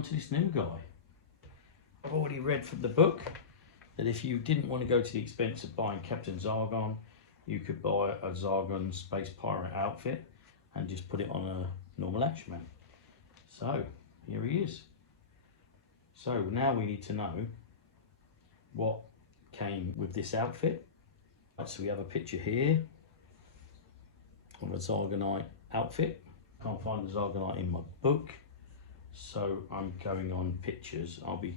on to this new guy. I've already read from the book that if you didn't want to go to the expense of buying Captain Zargon, you could buy a Zargon Space Pirate outfit and just put it on a normal action man. So here he is. So now we need to know what came with this outfit. Right, so we have a picture here of a zargonite outfit. Can't find the zargonite in my book, so I'm going on pictures. I'll be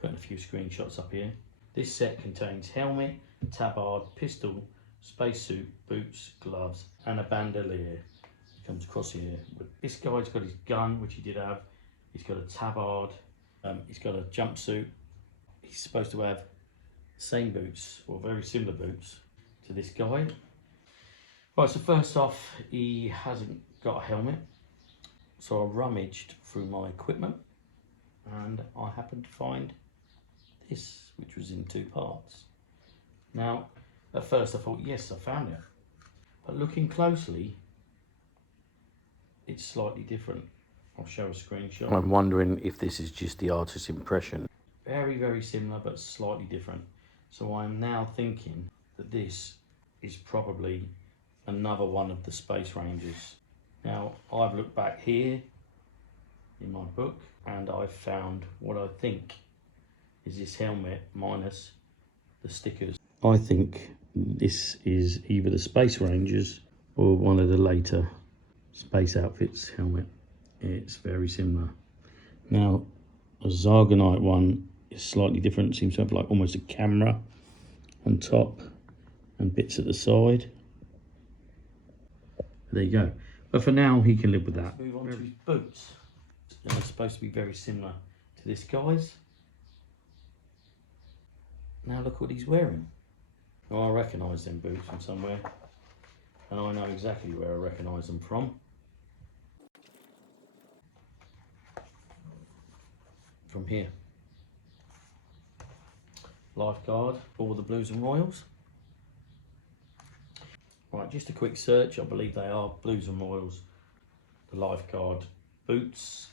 putting a few screenshots up here. This set contains helmet, tabard, pistol, spacesuit, boots, gloves, and a bandolier. It comes across here. This guy's got his gun, which he did have. He's got a tabard. He's got a jumpsuit. He's supposed to have the same boots, or very similar boots, to this guy. Right, so first off, he hasn't got a helmet. So I rummaged through my equipment and I happened to find this, which was in 2 parts. Now, at first I thought, yes, I found it. But looking closely, it's slightly different. I'll show a screenshot. I'm wondering if this is just the artist's impression. Very, very similar, but slightly different. So I'm now thinking that this is probably another one of the Space Rangers. Now, I've looked back here in my book and I've found what I think is this helmet minus the stickers. I think this is either the Space Rangers or one of the later Space Outfits helmet. It's very similar. Now, a Zargonite one is slightly different. It seems to have like almost a camera on top and bits at the side. There you go. But for now, he can live with that. Let's move on to his boots. They're supposed to be very similar to this guy's. Now look what he's wearing. Well, I recognise them boots from somewhere. And I know exactly where I recognise them from. From here. Lifeguard for the Blues and Royals. Right, just a quick search. I believe they are Blues and Royals. The lifeguard boots,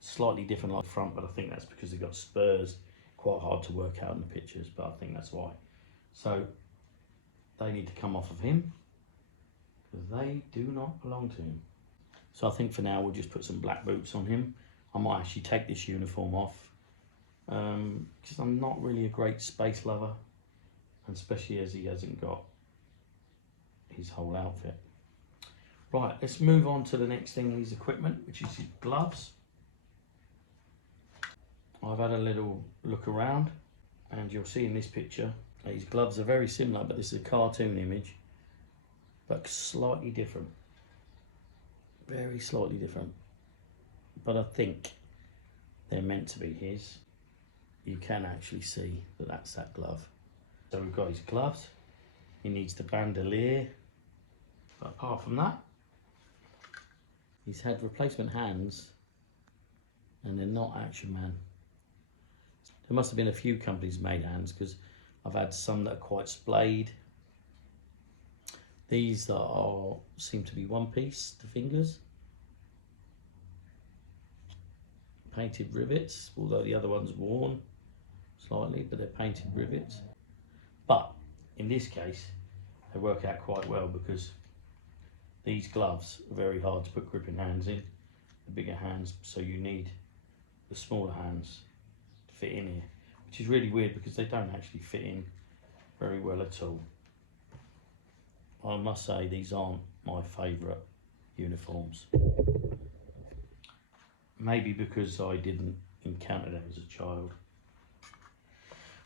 slightly different like front, but I think that's because they've got spurs. Quite hard to work out in the pictures, but I think that's why. So they need to come off of him because they do not belong to him. So I think for now we'll just put some black boots on him. I might actually take this uniform off because I'm not really a great space lover, and especially as he hasn't got his whole outfit. Right, let's move on to the next thing in his equipment, which is his gloves. I've had a little look around and you'll see in this picture that his gloves are very similar, but this is a cartoon image, but slightly different. Very slightly different. But I think they're meant to be his. You can actually see that that's that glove. So we've got his gloves. He needs the bandolier. But apart from that, he's had replacement hands and they're not Action Man. There must have been a few companies made hands because I've had some that are quite splayed. These that are seem to be one piece, the fingers. Painted rivets, although the other one's worn slightly, but they're painted rivets. But in this case, they work out quite well because these gloves are very hard to put gripping hands in, the bigger hands, so you need the smaller hands to fit in here, which is really weird because they don't actually fit in very well at all. I must say these aren't my favourite uniforms. Maybe because I didn't encounter them as a child.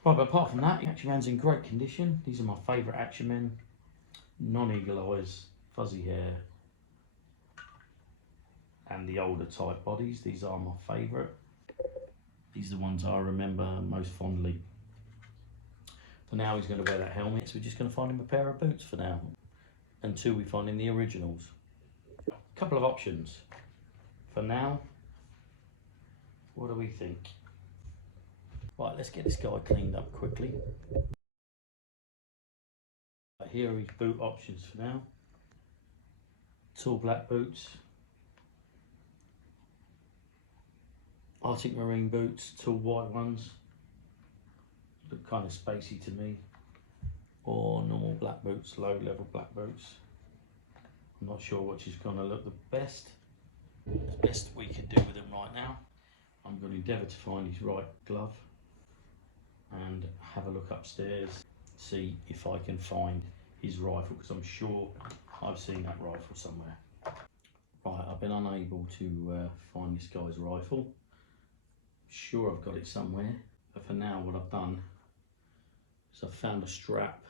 Right, but apart from that, Action Man's in great condition. These are my favourite Action Men. Non-eagle eyes, fuzzy hair, and the older type bodies. These are my favourite. These are the ones I remember most fondly. For now, he's going to wear that helmet, so we're just going to find him a pair of boots for now, until we find him the originals. A couple of options. For now, what do we think? Right, let's get this guy cleaned up quickly. Here are his boot options for now. Tall black boots, Arctic Marine boots, tall white ones, look kind of spacey to me, or normal black boots, low level black boots. I'm not sure which is going to look the best. The best we could do with them right now, I'm going to endeavour to find his right glove and have a look upstairs, see if I can find his rifle, because I'm sure I've seen that rifle somewhere. Right, I've been unable to find this guy's rifle. Sure, I've got it somewhere, but for now what I've done is I've found a strap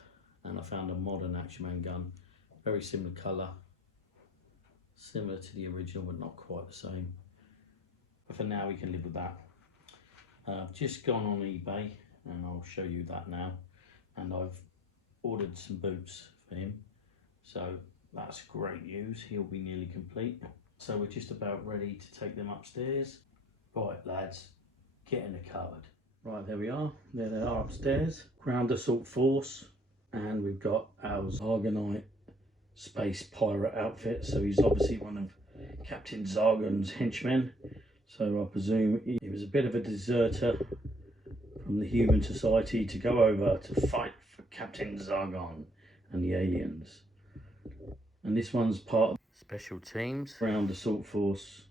and I found a modern Action Man gun, very similar colour, similar to the original but not quite the same. But for now we can live with that. I've just gone on eBay and I'll show you that now, and I've ordered some boots for him, so that's great news. He'll be nearly complete. So we're just about ready to take them upstairs. Right lads, get in the cupboard. Right, there we are. There they are upstairs. Ground Assault Force, and we've got our Zargonite space pirate outfit. So he's obviously one of Captain Zargon's henchmen. So I presume he was a bit of a deserter from the human society to go over to fight for Captain Zargon and the aliens. And this one's part of Special Teams, Ground Assault Force.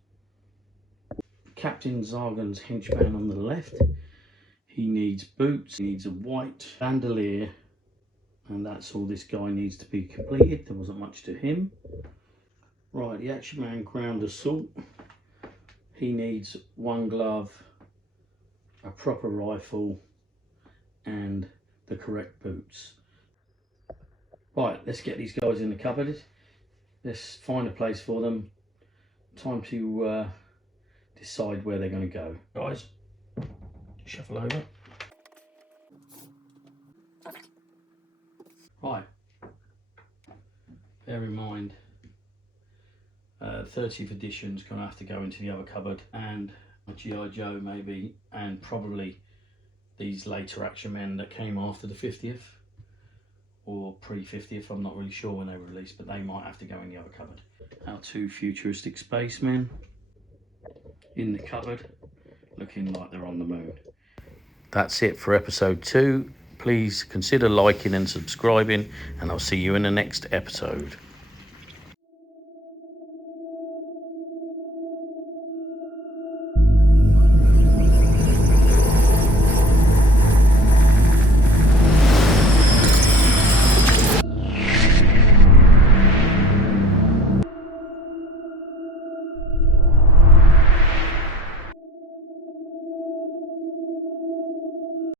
Captain Zargon's henchman on the left. He needs boots, he needs a white bandolier, and that's all this guy needs to be completed. There wasn't much to him. Right, the Action Man Ground Assault. He needs one glove, a proper rifle, and the correct boots. Right, let's get these guys in the cupboard. Let's find a place for them. Time to decide where they're going to go. Guys, shuffle over. Right, bear in mind 30th edition's going to have to go into the other cupboard, and a G.I. Joe maybe, and probably these later Action Men that came after the 50th or pre-50th. I'm not really sure when they were released, but they might have to go in the other cupboard. Our two futuristic spacemen in the cupboard, looking like they're on the moon. That's it for episode 2. Please consider liking and subscribing, and I'll see you in the next episode.